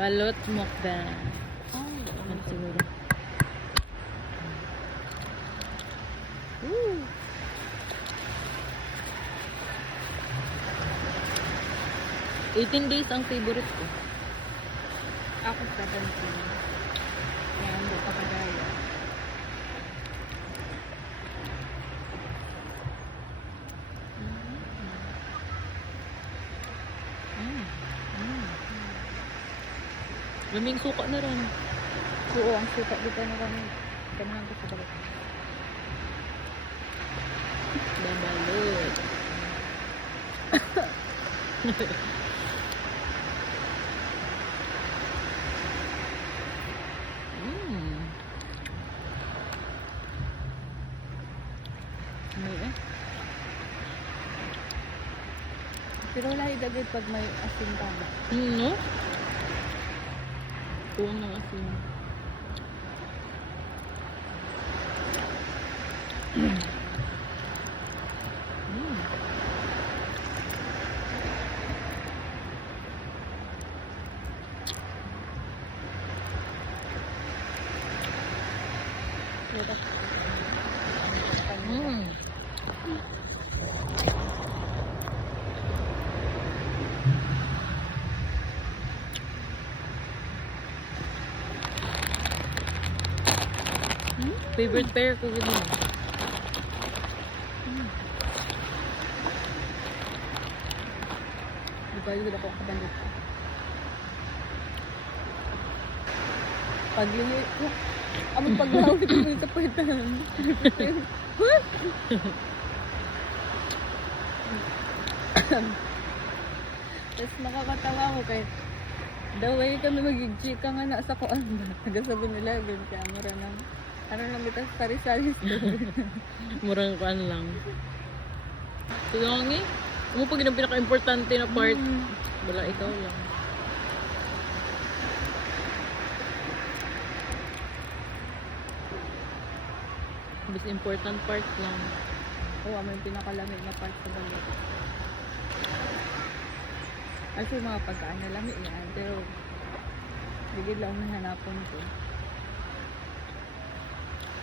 Balot mukbang. Ay, Ano siguro? Woo! 18 days ang favorite ko. Ako 17. Kaya hindi pa kagaya. Laming suka na rin. Oo, ang suka dito na kami. Kami lang gusto balik. Babalot. May Pero wala idagay pag may asin tama. No? Puno asin. Favorite pair ko din. Di ba yun ako kabandit ko? Paglili... Amang paghawit ko yung kapitan. Tapos nakakatawa ko kay the way kami magigchika nga na sa kuan ba? Taga 7-Eleven kaya mura ng ano lang bitas sari-sari store. Murang kuan lang. Tulungan mo pag yung pinaka-importante na part. Wala ikaw lang. Mas important parts lang. Oo, may pinakalamig na part sa balot. Actually, mga pagkaan na lamig yan, pero bigid lang ang hanapon ko.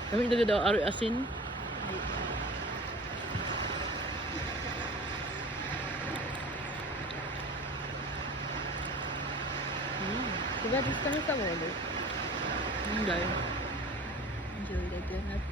Kami daga daw aroy asin. Diba, gusto na sa wallet? Hindi. Enjoy the journey.